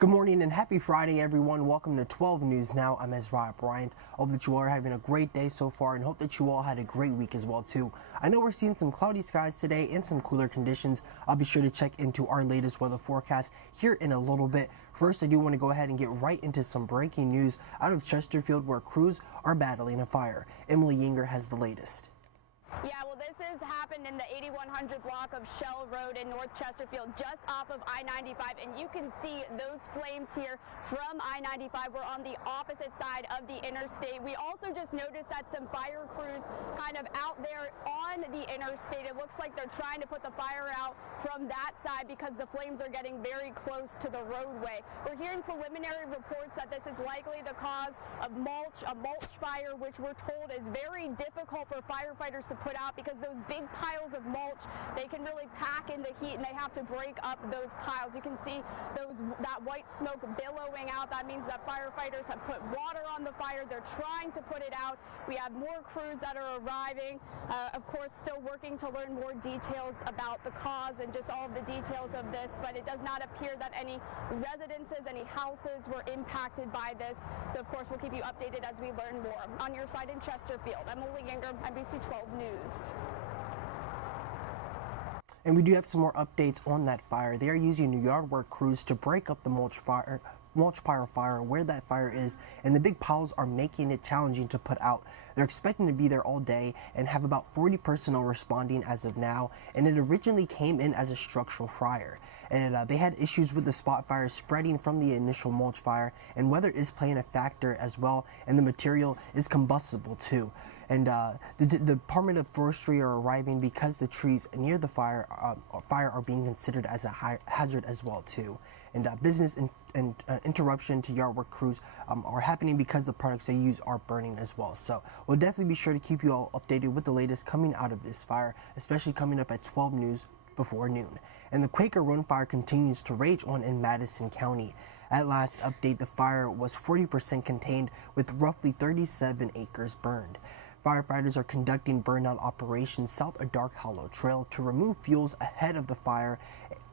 Good morning and happy Friday, everyone. Welcome to 12 News Now. I'm Ezra Bryant. Hope that you all are having a great day so far and hope that you all had a great week as well, too. I know we're seeing some cloudy skies today and some cooler conditions. I'll be sure to check into our latest weather forecast here in a little bit. First, I do want to go ahead and get right into some breaking news out of Chesterfield, where crews are battling a fire. Emily Yinger has the latest. Yeah, well, this has happened in the 8100 block of Shell Road in North Chesterfield, just off of I-95, and you can see those flames here from I-95. We're on the opposite side of the interstate. We also just noticed that some fire crews kind of out there on the interstate. It looks like they're trying to put the fire out from that side because the flames are getting very close to the roadway. We're hearing preliminary reports that this is likely the cause of a mulch fire, which we're told is very difficult for firefighters to put out because those big piles of mulch, they can really pack in the heat and they have to break up those piles. You can see that white smoke billowing out. That means that firefighters have put water on the fire. They're trying to put it out. We have more crews that are arriving. Of course, still working to learn more details about the cause and just all of the details of this, but it does not appear that any residences, any houses were impacted by this. So, of course, we'll keep you updated as we learn more. On your side in Chesterfield, Emily Yinger, NBC 12 News. And we do have some more updates on that fire. They are using new yard work crews to break up the mulch pile fire where that fire is, and the big piles are making it challenging to put out. They're expecting to be there all day and have about 40 personnel responding as of now, and it originally came in as a structural fire, and they had issues with the spot fire spreading from the initial mulch fire, and weather is playing a factor as well, and the material is combustible too. And the Department of Forestry are arriving because the trees near the fire are being considered as a hazard as well too. And business and interruption to yard work crews are happening because the products they use are burning as well. So we'll definitely be sure to keep you all updated with the latest coming out of this fire, especially coming up at 12 News before noon. And the Quaker Run fire continues to rage on in Madison County. At last update, the fire was 40% contained with roughly 37 acres burned. Firefighters are conducting burnout operations south of Dark Hollow Trail to remove fuels ahead of the fire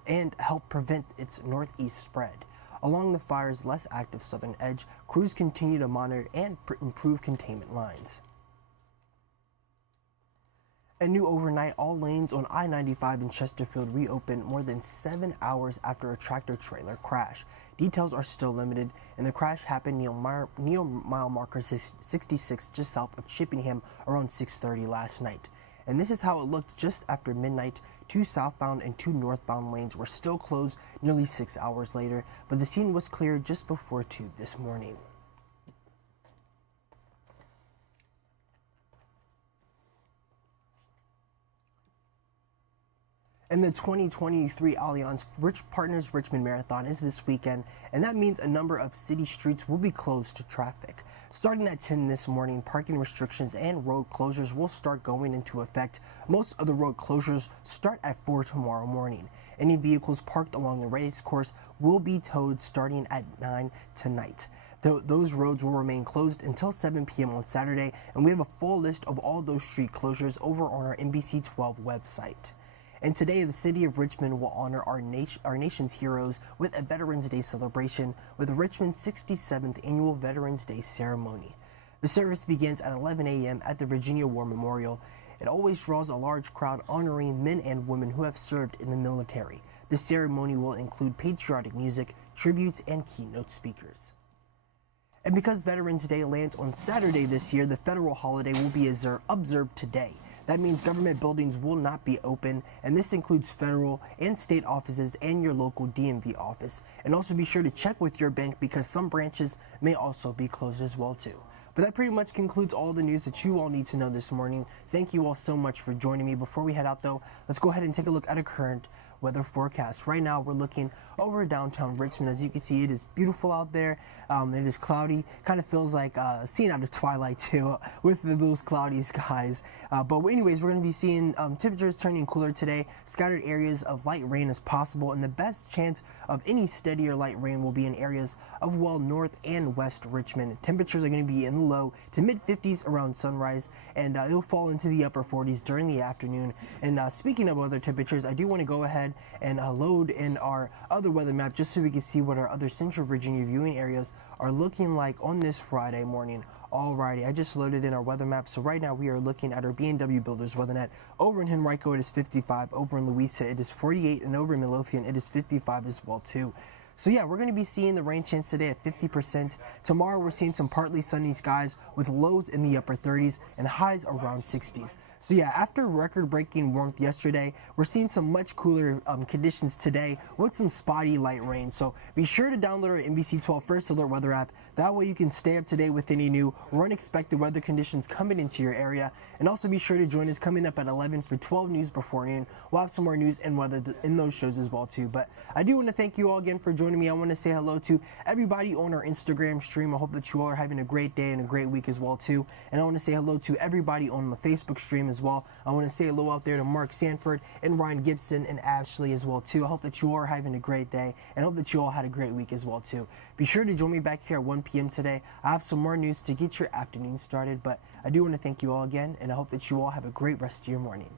and help prevent its northeast spread. Along the fire's less active southern edge, crews continue to monitor and improve containment lines. And new overnight, all lanes on I-95 in Chesterfield reopened more than 7 hours after a tractor-trailer crash. Details are still limited, and the crash happened near mile marker 66 just south of Chippenham around 6:30 last night. And this is how it looked just after midnight. 2 southbound and 2 northbound lanes were still closed nearly 6 hours later, but the scene was cleared just before 2 this morning. And the 2023 Allianz Partners Richmond Marathon is this weekend, and that means a number of city streets will be closed to traffic. Starting at 10 this morning, parking restrictions and road closures will start going into effect. Most of the road closures start at 4 tomorrow morning. Any vehicles parked along the race course will be towed starting at 9 tonight. Those roads will remain closed until 7 p.m. on Saturday, and we have a full list of all those street closures over on our NBC 12 website. And today, the city of Richmond will honor our nation's heroes with a Veterans Day celebration with Richmond's 67th annual Veterans Day ceremony. The service begins at 11 a.m. at the Virginia War Memorial. It always draws a large crowd honoring men and women who have served in the military. The ceremony will include patriotic music, tributes, and keynote speakers. And because Veterans Day lands on Saturday this year, the federal holiday will be observed today. That means government buildings will not be open, and this includes federal and state offices and your local DMV office. And also be sure to check with your bank because some branches may also be closed as well too. But that pretty much concludes all the news that you all need to know this morning. Thank you all so much for joining me. Before we head out though, let's go ahead and take a look at a current weather forecast. Right now we're looking over downtown Richmond. As you can see, it is beautiful out there. It is cloudy, kind of feels like a scene out of Twilight too with those cloudy skies. But anyways, we're going to be seeing temperatures turning cooler today. Scattered areas of light rain is possible, and the best chance of any steady or light rain will be in areas of north and west Richmond. Temperatures are going to be in the low to mid 50s around sunrise, and it'll fall into the upper 40s during the afternoon. And speaking of other temperatures, I do want to go ahead ahead and load in our other weather map just so we can see what our other Central Virginia viewing areas are looking like on this Friday morning. Alrighty, I just loaded in our weather map. So right now we are looking at our B&W Builders weather net. Over in Henrico it is 55, over in Louisa it is 48, and over in Midlothian it is 55 as well too. So yeah, we're going to be seeing the rain chance today at 50%. Tomorrow we're seeing some partly sunny skies with lows in the upper 30s and highs around 60s. So yeah, after record-breaking warmth yesterday, we're seeing some much cooler conditions today with some spotty light rain. So be sure to download our NBC 12 First Alert weather app. That way you can stay up to date with any new or unexpected weather conditions coming into your area. And also be sure to join us coming up at 11 for 12 news before noon. We'll have some more news and weather in those shows as well too. But I do want to thank you all again for joining me. I want to say hello to everybody on our Instagram stream. I hope that you all are having a great day and a great week as well too. And I want to say hello to everybody on the Facebook stream as well. I want to say hello out there to Mark Sanford and Ryan Gibson and Ashley as well too. I hope that you all are having a great day and I hope that you all had a great week as well too. Be sure to join me back here at 1 p.m. today. I have some more news to get your afternoon started, but I do want to thank you all again and I hope that you all have a great rest of your morning.